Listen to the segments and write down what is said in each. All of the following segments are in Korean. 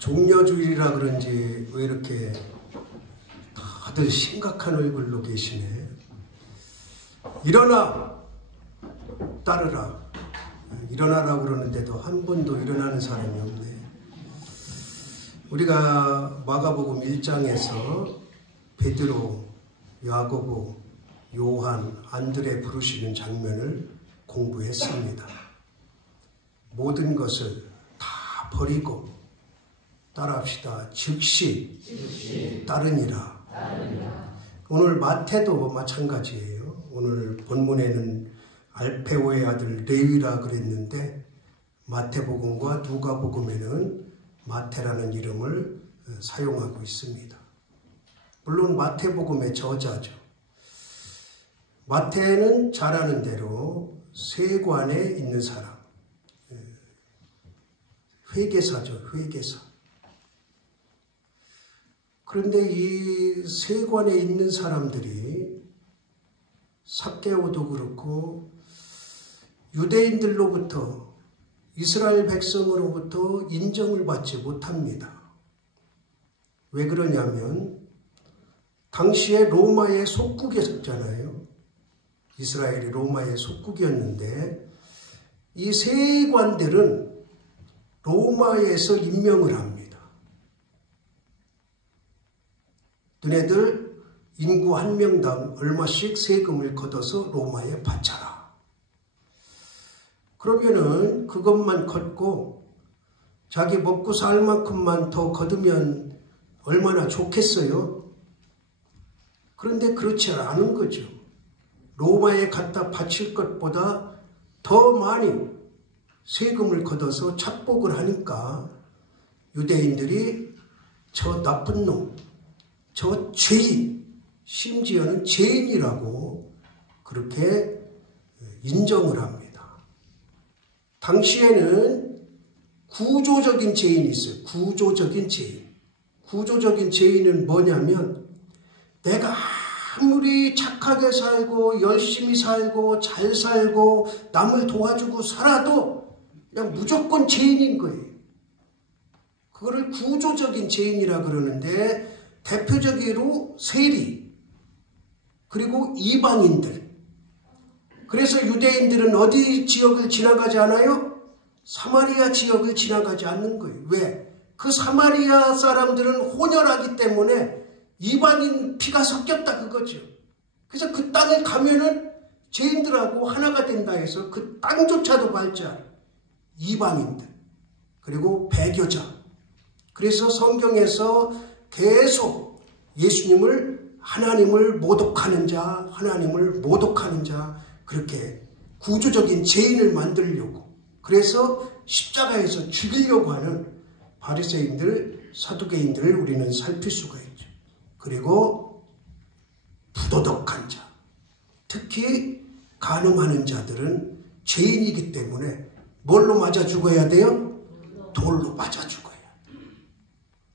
종려주일이라 그런지 왜 이렇게 다들 심각한 얼굴로 계시네. 일어나 따르라. 일어나라고 그러는데도 한 번도 일어나는 사람이 없네. 우리가 마가복음 1장에서 베드로, 야고보, 요한, 안드레 부르시는 장면을 공부했습니다. 모든 것을 다 버리고 따라합시다. 즉시 따르니라. 오늘 마태도 마찬가지예요. 오늘 본문에는 알페오의 아들 레위라 그랬는데 마태복음과 누가복음에는 마태라는 이름을 사용하고 있습니다. 물론 마태복음의 저자죠. 마태는 잘 아는 대로 세관에 있는 사람, 회계사죠. 회계사. 그런데 이 세관에 있는 사람들이 삭개오도 그렇고 유대인들로부터 이스라엘 백성으로부터 인정을 받지 못합니다. 왜 그러냐면 당시에 로마의 속국이었잖아요. 이스라엘이 로마의 속국이었는데 이 세관들은 로마에서 임명을 합니다. 너네들 인구 한 명당 얼마씩 세금을 걷어서 로마에 바쳐라. 그러면은 그것만 걷고 자기 먹고 살 만큼만 더 걷으면 얼마나 좋겠어요? 그런데 그렇지 않은 거죠. 로마에 갖다 바칠 것보다 더 많이 세금을 걷어서 착복을 하니까 유대인들이 저 나쁜 놈, 저 죄인, 심지어는 죄인이라고 그렇게 인정을 합니다. 당시에는 구조적인 죄인이 있어요. 구조적인 죄인. 구조적인 죄인은 뭐냐면 내가 아무리 착하게 살고 열심히 살고 잘 살고 남을 도와주고 살아도 그냥 무조건 죄인인 거예요. 그거를 구조적인 죄인이라 그러는데 대표적으로 세리 그리고 이방인들. 그래서 유대인들은 어디 지역을 지나가지 않아요? 사마리아 지역을 지나가지 않는 거예요. 왜? 그 사마리아 사람들은 혼혈하기 때문에 이방인 피가 섞였다 그거죠. 그래서 그 땅을 가면은 죄인들하고 하나가 된다 해서 그 땅조차도 밟지 않아요. 이방인들 그리고 배교자. 그래서 성경에서 계속 예수님을 하나님을 모독하는 자, 하나님을 모독하는 자 그렇게 구조적인 죄인을 만들려고 그래서 십자가에서 죽이려고 하는 바리새인들, 사두개인들을 우리는 살필 수가 있죠. 그리고 부도덕한 자, 특히 간음하는 자들은 죄인이기 때문에 뭘로 맞아 죽어야 돼요? 돌로 맞아 죽어야 돼요.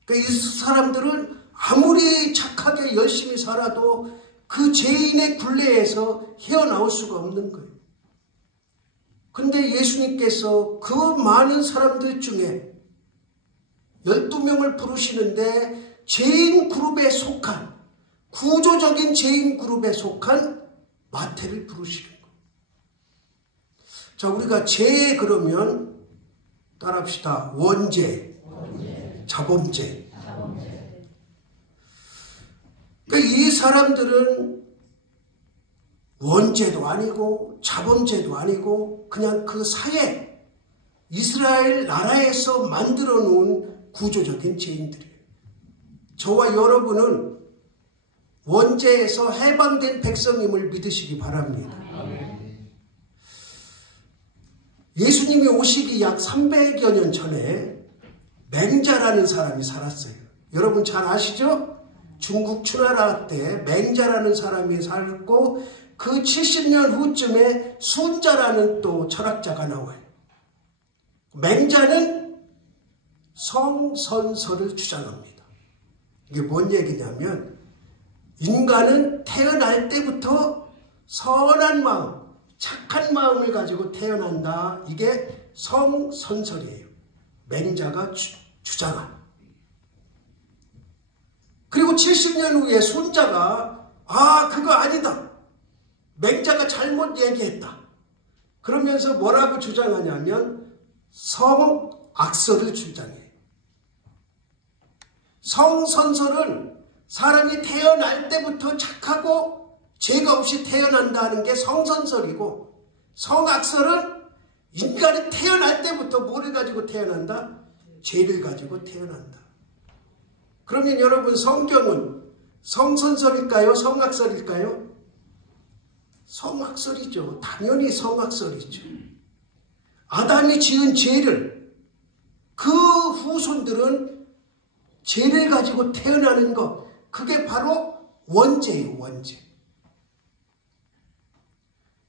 그러니까 이 사람들은 아무리 착하게 열심히 살아도 그 죄인의 굴레에서 헤어나올 수가 없는 거예요. 근데 예수님께서 그 많은 사람들 중에 12명을 부르시는데 죄인 그룹에 속한 구조적인 죄인 그룹에 속한 마태를 부르시는 거예요. 자, 우리가 죄 그러면 따라합시다. 원죄, 자범죄. 그러니까 이 사람들은 원죄도 아니고 자범죄도 아니고 그냥 그 사회 이스라엘 나라에서 만들어 놓은 구조적인 죄인들이에요. 저와 여러분은 원죄에서 해방된 백성임을 믿으시기 바랍니다. 예수님이 오시기 약 300여 년 전에 맹자라는 사람이 살았어요. 여러분 잘 아시죠? 중국 추나라 때 맹자라는 사람이 살고 그 70년 후쯤에 순자라는 또 철학자가 나와요. 맹자는 성선설을 주장합니다. 이게 뭔 얘기냐면 인간은 태어날 때부터 선한 마음, 착한 마음을 가지고 태어난다. 이게 성선설이에요. 맹자가 주장한. 그리고 70년 후에 손자가 그거 아니다. 맹자가 잘못 얘기했다. 그러면서 뭐라고 주장하냐면 성악설을 주장해. 성선설은 사람이 태어날 때부터 착하고 죄가 없이 태어난다는 게 성선설이고, 성악설은 인간이 태어날 때부터 뭐를 가지고 태어난다? 죄를 가지고 태어난다. 그러면 여러분, 성경은 성선설일까요? 성악설일까요? 성악설이죠. 당연히 성악설이죠. 아담이 지은 죄를 그 후손들은 죄를 가지고 태어나는 것, 그게 바로 원죄예요. 원죄.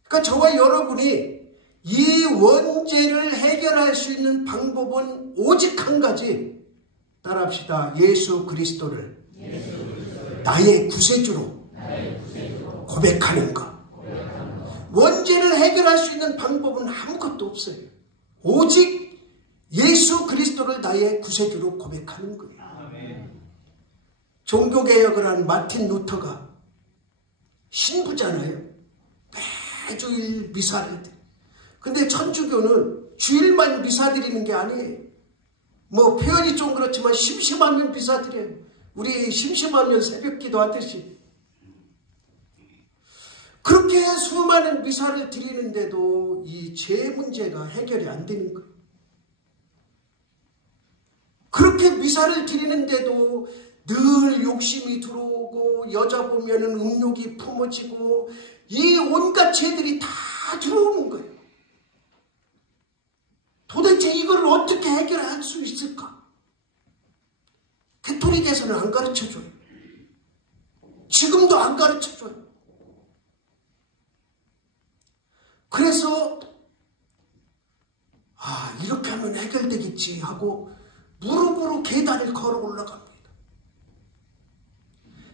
그러니까 저와 여러분이 이 원죄를 해결할 수 있는 방법은 오직 한 가지. 따라합시다. 예수 그리스도를 나의 구세주로 고백하는 것. 원죄를 해결할 수 있는 방법은 아무것도 없어요. 오직 예수 그리스도를 나의 구세주로 고백하는 거예요. 종교개혁을 한 마틴 루터가 신부잖아요. 매주일 미사를 드려. 근데 천주교는 주일만 미사 드리는 게 아니에요. 뭐 표현이 좀 그렇지만 심심하면 미사 드려요. 우리 심심하면 새벽기도 하듯이. 그렇게 수많은 미사를 드리는데도 이 죄 문제가 해결이 안 되는 거예요. 그렇게 미사를 드리는데도 늘 욕심이 들어오고, 여자 보면은 음욕이 품어지고, 이 온갖 죄들이 다 들어오는 거예요. 도대체 이걸 어떻게 해결할 수 있을까? 가톨릭에서는 안 가르쳐줘요. 지금도 안 가르쳐줘요. 그래서 이렇게 하면 해결되겠지 하고 무릎으로 계단을 걸어 올라갑니다.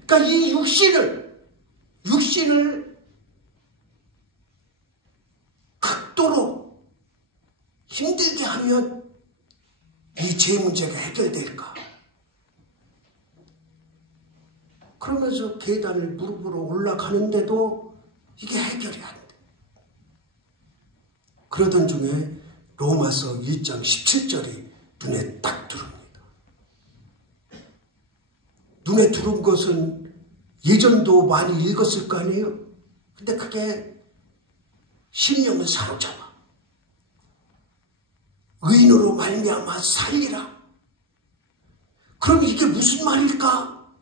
그러니까 이 육신을 극도로 힘들게 하면 이 죄 문제가 해결될까? 그러면서 계단을 무릎으로 올라가는데도 이게 해결이 안 돼. 그러던 중에 로마서 1장 17절이 눈에 딱 들어옵니다. 눈에 들어온 것은 예전도 많이 읽었을 거 아니에요? 근데 그게 심령을 사로잡아. 의인으로 말미암아 살리라. 그럼 이게 무슨 말일까?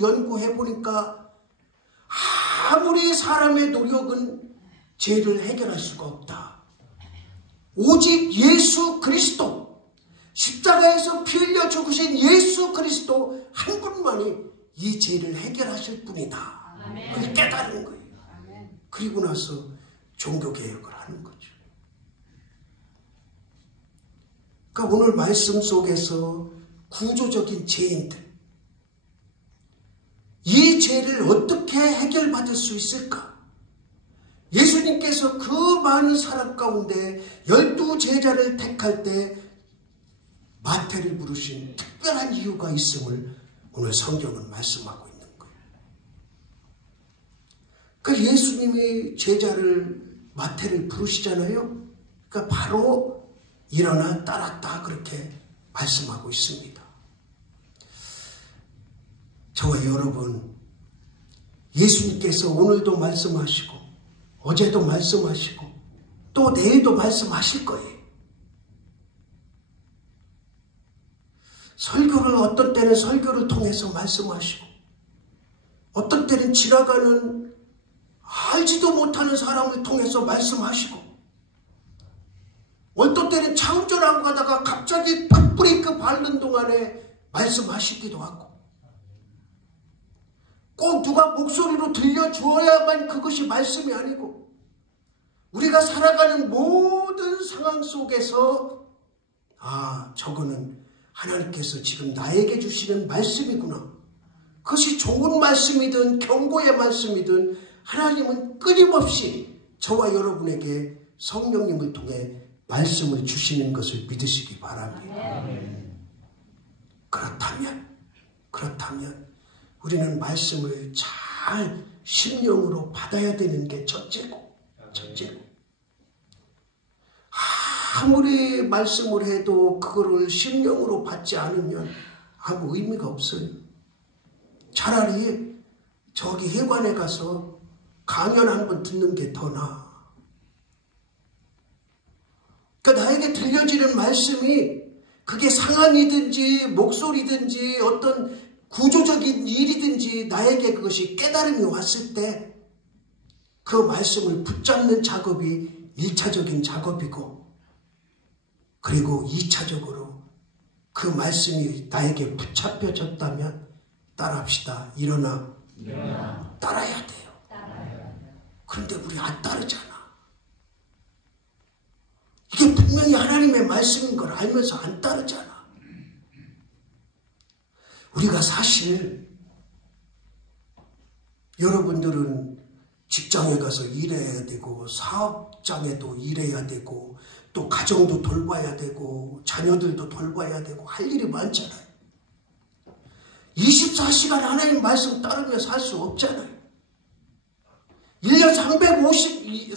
연구해보니까 아무리 사람의 노력은 죄를 해결할 수가 없다. 오직 예수 그리스도, 십자가에서 피 흘려 죽으신 예수 그리스도 한 분만이 이 죄를 해결하실 분이다. 그걸 깨달은 거예요. 그리고 나서 종교개혁을 하는 거죠. 그러니까 오늘 말씀 속에서 구조적인 죄인들, 이 죄를 어떻게 해결받을 수 있을까? 예수님께서 그 많은 사람 가운데 12제자를 택할 때 마태를 부르신 특별한 이유가 있음을 오늘 성경은 말씀하고 있는 거예요. 그러니까 예수님이 마태를 부르시잖아요. 그러니까 바로 일어나 따랐다, 그렇게 말씀하고 있습니다. 저와 여러분, 예수님께서 오늘도 말씀하시고 어제도 말씀하시고 또 내일도 말씀하실 거예요. 설교를 어떤 때는 설교를 통해서 말씀하시고, 어떤 때는 지나가는 알지도 못하는 사람을 통해서 말씀하시고, 어떤 때는 차 운전하고 가다가 갑자기 급브레이크 밟는 동안에 말씀하시기도 하고, 꼭 누가 목소리로 들려주어야만 그것이 말씀이 아니고, 우리가 살아가는 모든 상황 속에서 저거는 하나님께서 지금 나에게 주시는 말씀이구나. 그것이 좋은 말씀이든 경고의 말씀이든 하나님은 끊임없이 저와 여러분에게 성령님을 통해 말씀을 주시는 것을 믿으시기 바랍니다. 그렇다면 그렇다면 우리는 말씀을 잘 심령으로 받아야 되는 게 첫째고. 아무리 말씀을 해도 그거를 심령으로 받지 않으면 아무 의미가 없어요. 차라리 저기 회관에 가서 강연 한번 듣는 게 더 나아. 그러니까 나에게 들려지는 말씀이 그게 상황이든지 목소리든지 어떤 구조적인 일이든지 나에게 그것이 깨달음이 왔을 때 그 말씀을 붙잡는 작업이 1차적인 작업이고, 그리고 2차적으로 그 말씀이 나에게 붙잡혀졌다면 따라합시다. 일어나. 따라야 돼요. 그런데 우리 안 따르잖아. 이게 분명히 하나님의 말씀인 걸 알면서 안 따르잖아. 우리가 사실 여러분들은 직장에 가서 일해야 되고 사업장에도 일해야 되고 또 가정도 돌봐야 되고 자녀들도 돌봐야 되고 할 일이 많잖아요. 24시간 하나님 말씀 따르며 살 수 없잖아요. 1년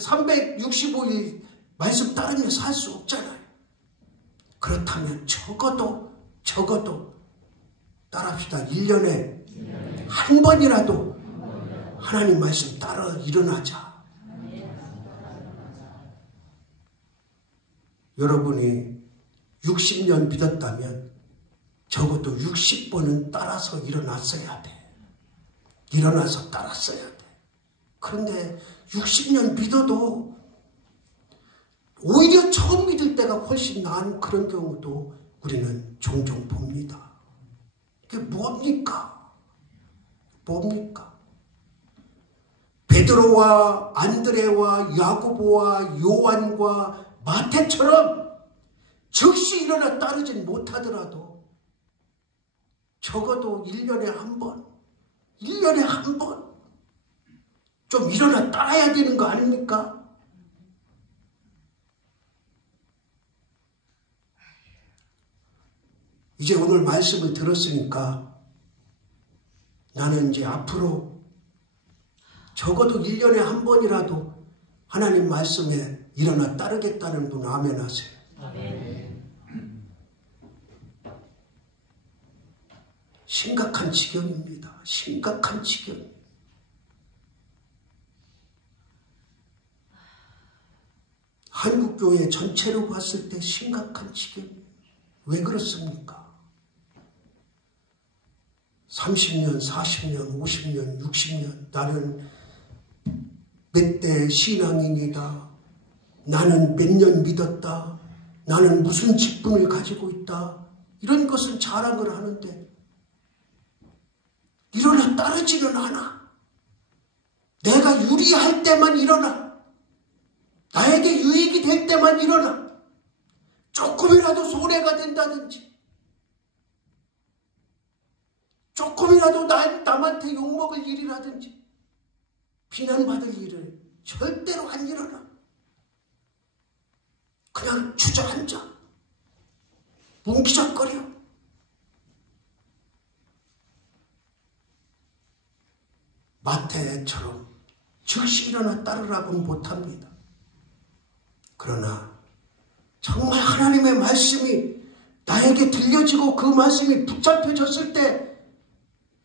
365일 말씀 따르며 살 수 없잖아요. 그렇다면 적어도 따라합시다. 1년에 한 번이라도 하나님 말씀 따라 일어나자. 여러분이 60년 믿었다면 적어도 60번은 따라서 일어났어야 돼. 일어나서 따랐어야 돼. 그런데 60년 믿어도 오히려 처음 믿을 때가 훨씬 나은 그런 경우도 우리는 종종 봅니다. 이게 뭡니까? 베드로와 안드레와 야고보와 요한과 마태처럼 즉시 일어나 따르진 못하더라도 적어도 1년에 한 번 좀 일어나 따라야 되는 거 아닙니까? 이제 오늘 말씀을 들었으니까 나는 이제 앞으로 적어도 1년에 한 번이라도 하나님 말씀에 일어나 따르겠다는 분 아멘 하세요. 아멘. 심각한 지경입니다. 심각한 지경. 한국교회 전체로 봤을 때 심각한 지경이에요. 왜 그렇습니까? 30년, 40년, 50년, 60년 나는 몇 대 신앙인이다. 나는 몇 년 믿었다. 나는 무슨 직분을 가지고 있다. 이런 것은 자랑을 하는데 일어나 따르지는 않아. 내가 유리할 때만 일어나. 나에게 유익이 될 때만 일어나. 조금이라도 손해가 된다든지 조금이라도 남한테 욕먹을 일이라든지 비난받을 일을 절대로 안 일어나. 그냥 주저앉아. 뭉기적거려. 마태처럼 즉시 일어나 따르라고는 못합니다. 그러나 정말 하나님의 말씀이 나에게 들려지고 그 말씀이 붙잡혀졌을 때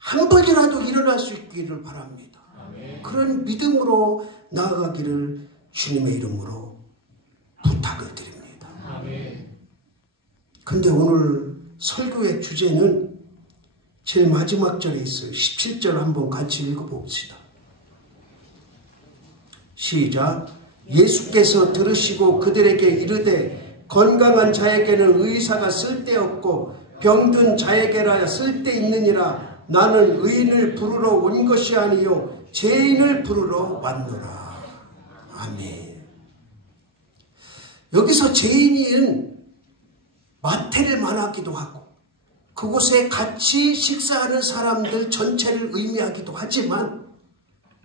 한 번이라도 일어날 수 있기를 바랍니다. 아멘. 그런 믿음으로 나아가기를 주님의 이름으로 부탁을 드립니다. 그런데 오늘 설교의 주제는 제일 마지막 절에 있어요. 17절 한번 같이 읽어봅시다. 시작. 예수께서 들으시고 그들에게 이르되 건강한 자에게는 의사가 쓸데없고 병든 자에게라 쓸데있느니라. 나는 의인을 부르러 온 것이 아니요 죄인을 부르러 왔노라. 아멘. 여기서 죄인은 마태를 말하기도 하고 그곳에 같이 식사하는 사람들 전체를 의미하기도 하지만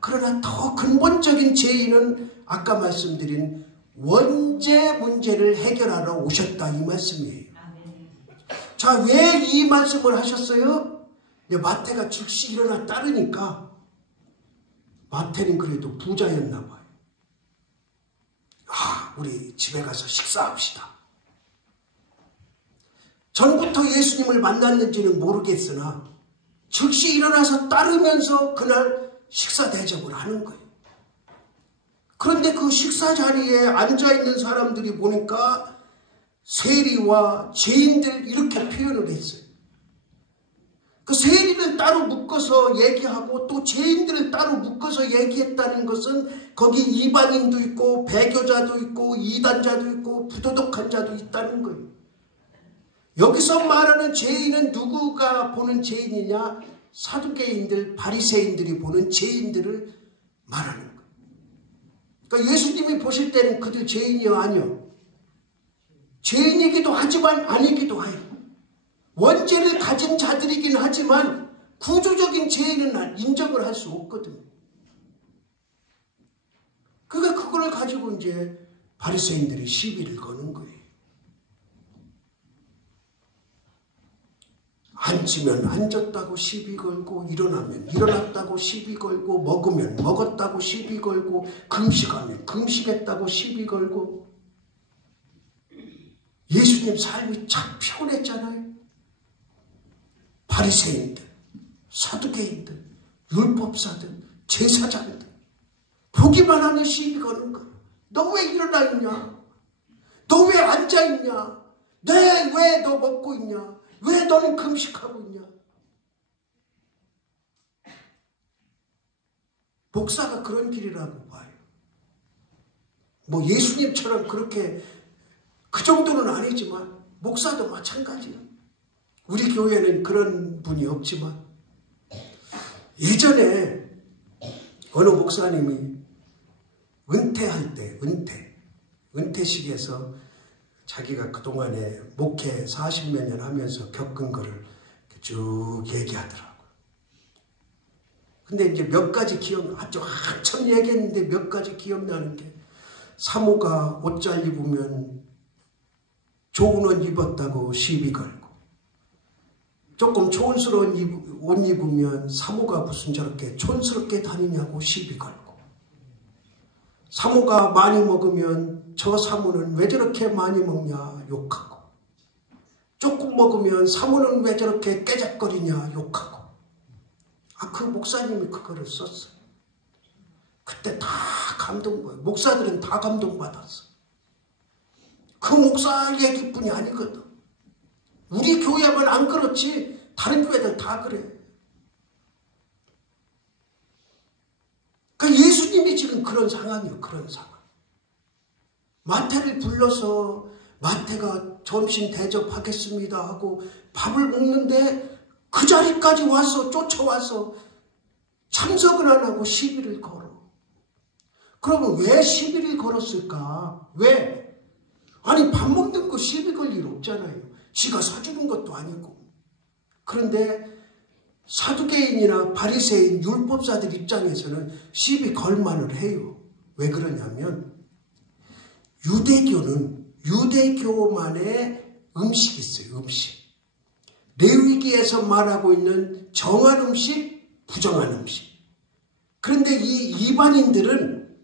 그러나 더 근본적인 죄인은 아까 말씀드린 원죄 문제를 해결하러 오셨다 이 말씀이에요. 자, 왜 이 말씀을 하셨어요? 마태가 즉시 일어나 따르니까 마태는 그래도 부자였나 봐요. 우리 집에 가서 식사합시다. 전부터 예수님을 만났는지는 모르겠으나 즉시 일어나서 따르면서 그날 식사 대접을 하는 거예요. 그런데 그 식사 자리에 앉아있는 사람들이 보니까 세리와 죄인들 이렇게 표현을 했어요. 그 세리를 따로 묶어서 얘기하고 또 죄인들을 따로 묶어서 얘기했다는 것은 거기 이방인도 있고 배교자도 있고 이단자도 있고 부도덕한 자도 있다는 거예요. 여기서 말하는 죄인은 누구가 보는 죄인이냐? 사두개인들, 바리새인들이 보는 죄인들을 말하는 거예요. 그러니까 예수님이 보실 때는 그들 죄인이요? 아니요. 죄인이기도 하지만 아니기도 해요. 원죄를 가진 자들이긴 하지만 구조적인 죄인은 인정을 할 수 없거든요. 그러니까 그걸 가지고 이제 바리새인들이 시비를 거는 거예요. 앉으면 앉았다고 시비 걸고 일어나면 일어났다고 시비 걸고 먹으면 먹었다고 시비 걸고 금식하면 금식했다고 시비 걸고. 예수님 삶이 참 피곤했잖아요. 바리새인들, 사두개인들, 율법사들, 제사장들 보기만 하면 시비 거는 거야. 너 왜 일어나 있냐? 너 왜 앉아 있냐? 왜 너 먹고 있냐? 왜 너는 금식하고 있냐? 목사가 그런 길이라고 봐요. 예수님처럼 그렇게 그 정도는 아니지만 목사도 마찬가지예요. 우리 교회는 그런 분이 없지만 예전에 어느 목사님이 은퇴할 때 은퇴식에서 자기가 그동안에 목회 40몇 년 하면서 겪은 거를 쭉 얘기하더라고요. 근데 이제 몇 가지 한참 얘기했는데 몇 가지 기억나는 게, 사모가 옷 잘 입으면 좋은 옷 입었다고 시비 걸고, 조금 촌스러운 옷 입으면 사모가 무슨 저렇게 촌스럽게 다니냐고 시비 걸고, 사모가 많이 먹으면 저 사모는 왜 저렇게 많이 먹냐 욕하고, 조금 먹으면 사모는 왜 저렇게 깨작거리냐 욕하고. 그 목사님이 그거를 썼어요. 그때 다 감동받아요. 목사들은 다 감동받았어. 그 목사 얘기뿐이 아니거든. 우리 교회만 안 그렇지 다른 교회들 다 그래. 그러니까 예수님이 지금 그런 상황이에요. 그런 상황. 마태를 불러서 마태가 점심 대접하겠습니다 하고 밥을 먹는데 그 자리까지 와서 쫓아와서 참석을 안 하고 시비를 걸어. 그러면 왜 시비를 걸었을까? 왜? 아니 밥 먹는 거 시비 걸 일 없잖아요. 지가 사주는 것도 아니고. 그런데 사두개인이나 바리새인 율법사들 입장에서는 시비 걸만을 해요. 왜 그러냐면 유대교만의 음식이 있어요. 음식. 레위기에서 말하고 있는 정한 음식, 부정한 음식. 그런데 이 이방인들은,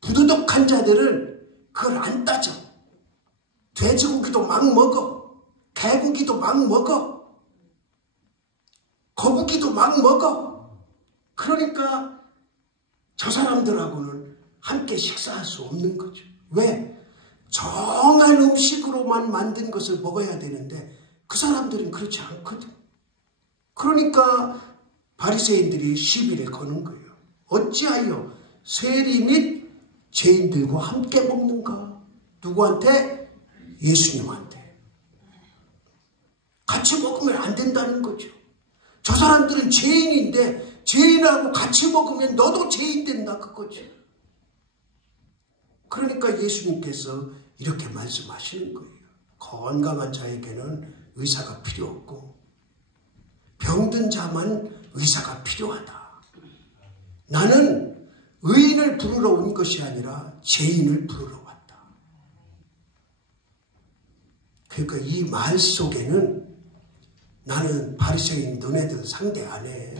부도덕한 자들은 그걸 안 따져. 돼지고기도 막 먹어. 개고기도 막 먹어. 거북이도 막 먹어. 그러니까 저 사람들하고는 함께 식사할 수 없는 거죠. 왜? 정한 음식으로만 만든 것을 먹어야 되는데 그 사람들은 그렇지 않거든. 그러니까 바리새인들이 시비를 거는 거예요. 어찌하여 세리 및 죄인들과 함께 먹는가? 누구한테? 예수님한테. 같이 먹으면 안 된다는 거죠. 저 사람들은 죄인인데 죄인하고 같이 먹으면 너도 죄인 된다 그거죠. 그러니까 예수님께서 이렇게 말씀하시는 거예요. 건강한 자에게는 의사가 필요 없고 병든 자만 의사가 필요하다. 나는 의인을 부르러 온 것이 아니라 죄인을 부르러 왔다. 그러니까 이 말 속에는 나는 바리새인 너네들 상대 안 해.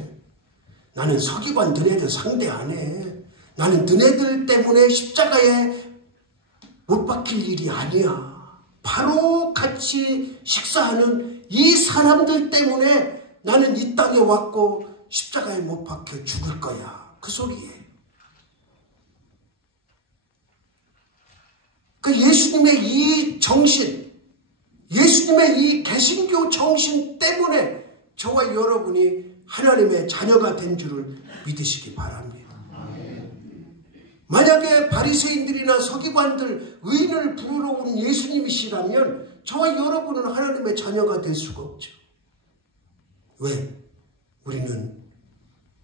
나는 서기관 너네들 상대 안 해. 나는 너네들 때문에 십자가에 못 박힐 일이 아니야. 바로 같이 식사하는 이 사람들 때문에 나는 이 땅에 왔고 십자가에 못 박혀 죽을 거야. 그 소리예요. 그 예수님의 이 정신, 예수님의 이 개신교 정신 때문에 저와 여러분이 하나님의 자녀가 된 줄을 믿으시기 바랍니다. 만약에 바리새인들이나 서기관들 의인을 부르러 온 예수님이시라면 저와 여러분은 하나님의 자녀가 될 수가 없죠. 왜? 우리는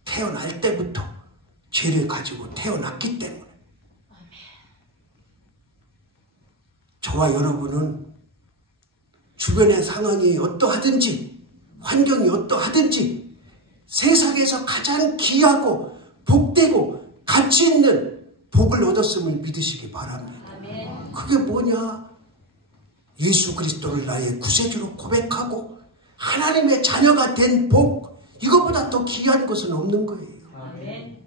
태어날 때부터 죄를 가지고 태어났기 때문에. 저와 여러분은 주변의 상황이 어떠하든지 환경이 어떠하든지 세상에서 가장 귀하고 복되고 가치 있는 복을 얻었음을 믿으시기 바랍니다. 아멘. 그게 뭐냐? 예수 그리스도를 나의 구세주로 고백하고 하나님의 자녀가 된 복, 이거보다 더 귀한 것은 없는 거예요. 아멘.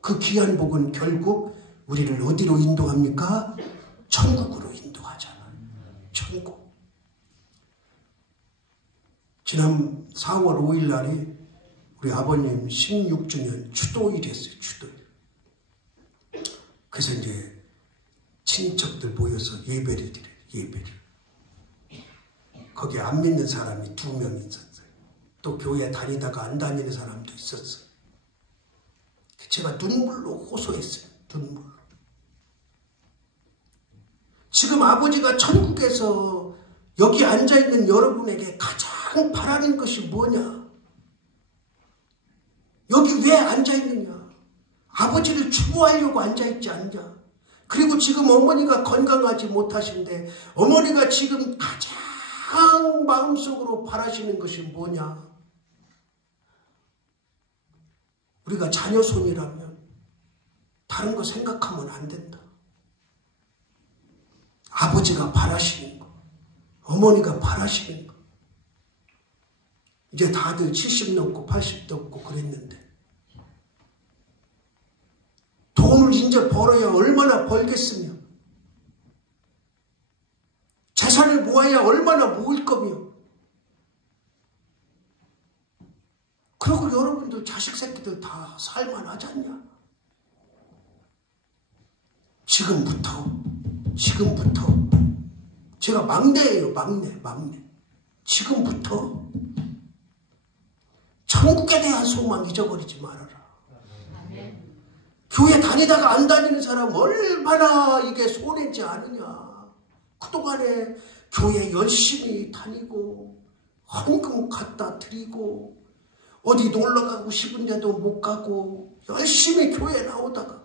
그 귀한 복은 결국 우리를 어디로 인도합니까? 천국으로 인도하잖아요. 천국. 지난 4월 5일 날이 우리 아버님 16주년 추도일이었어요. 추도일. 그래서 이제 친척들 모여서 예배를 드려요. 예배를. 거기에 안 믿는 사람이 2명 있었어요. 또 교회 다니다가 안 다니는 사람도 있었어요. 제가 눈물로 호소했어요. 눈물로. 지금 아버지가 천국에서 여기 앉아있는 여러분에게 가장 바라는 것이 뭐냐? 여기 왜 앉아있느냐? 아버지를 추모하려고 앉아있지 않냐? 그리고 지금 어머니가 건강하지 못하신데 어머니가 지금 가장 마음속으로 바라시는 것이 뭐냐? 우리가 자녀 손이라면 다른 거 생각하면 안 된다. 아버지가 바라시는 거, 어머니가 바라시는 거. 이제 다들 70 넘고 80 넘고 그랬는데 돈을 이제 벌어야 얼마나 벌겠으며 재산을 모아야 얼마나 모을 거며 그리고 여러분들 자식 새끼들 다 살만하지 않냐? 지금부터 제가 막내예요. 막내. 지금부터 천국에 대한 소망 잊어버리지 말아라. 교회 다니다가 안 다니는 사람 얼마나 이게 손해지 않으냐. 그동안에 교회 열심히 다니고 헌금 갖다 드리고 어디 놀러가고 싶은데도 못 가고 열심히 교회 나오다가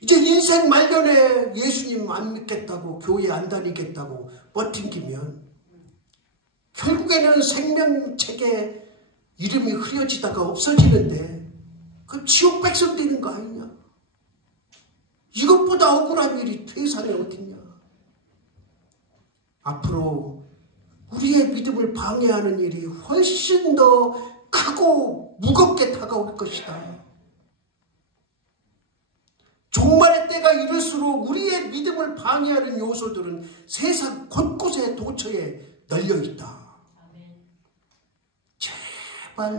이제 인생 말년에 예수님 안 믿겠다고 교회 안 다니겠다고 버팅기면 결국에는 생명책에 이름이 흐려지다가 없어지는데 그 지옥 백성 되는 거 아니냐? 이것보다 억울한 일이 세상에 어딨냐? 앞으로 우리의 믿음을 방해하는 일이 훨씬 더 크고 무겁게 다가올 것이다. 종말의 때가 이를수록 우리의 믿음을 방해하는 요소들은 세상 곳곳에 도처에 널려있다.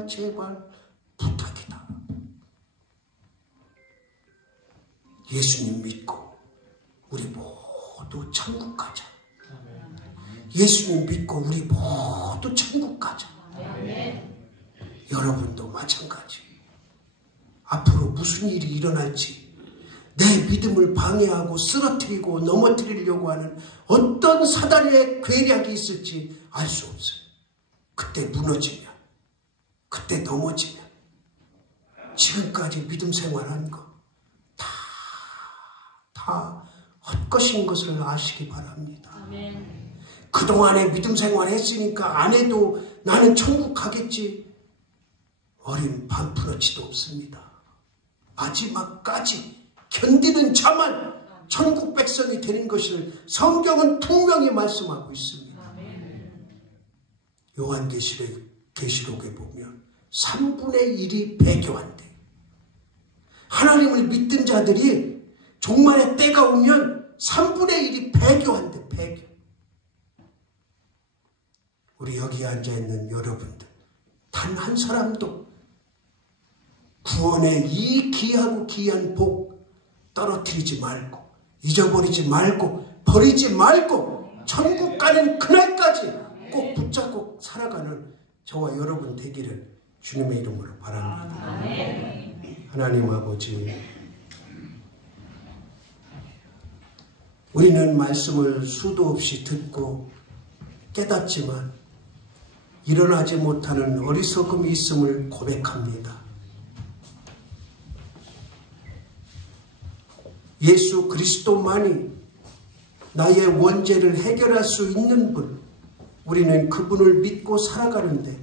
제발 부탁이다. 예수님 믿고 우리 모두 천국 가자. 예수님 믿고 우리 모두 천국 가자. 여러분도 마찬가지. 앞으로 무슨 일이 일어날지 내 믿음을 방해하고 쓰러뜨리고 넘어뜨리려고 하는 어떤 사단의 괴력이 있을지 알 수 없어요. 그때 무너지면, 그때 넘어지면 지금까지 믿음 생활한 거 다 헛것인 것을 아시기 바랍니다. 아멘. 그동안에 믿음 생활했으니까 안 해도 나는 천국 가겠지. 어린 반푼어치도 없습니다. 마지막까지 견디는 자만 천국 백성이 되는 것을 성경은 분명히 말씀하고 있습니다. 요한계시록에 보면 3분의 1이 배교한대. 하나님을 믿던 자들이 종말의 때가 오면 3분의 1이 배교한대. 배교. 우리 여기 앉아있는 여러분들 단 한 사람도 구원의 이 귀하고 귀한 복 떨어뜨리지 말고 잊어버리지 말고 버리지 말고 천국 가는 그날까지 꼭 붙잡고 살아가는 저와 여러분 되기를 주님의 이름으로 바랍니다. 하나님 아버지, 우리는 말씀을 수도 없이 듣고 깨닫지만 일어나지 못하는 어리석음이 있음을 고백합니다. 예수 그리스도만이 나의 원죄를 해결할 수 있는 분, 우리는 그분을 믿고 살아가는데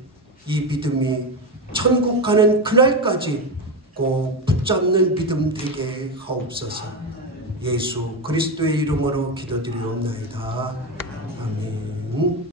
이 믿음이 천국 가는 그날까지 꼭 붙잡는 믿음 되게 하옵소서. 예수 그리스도의 이름으로 기도드리옵나이다. 아멘.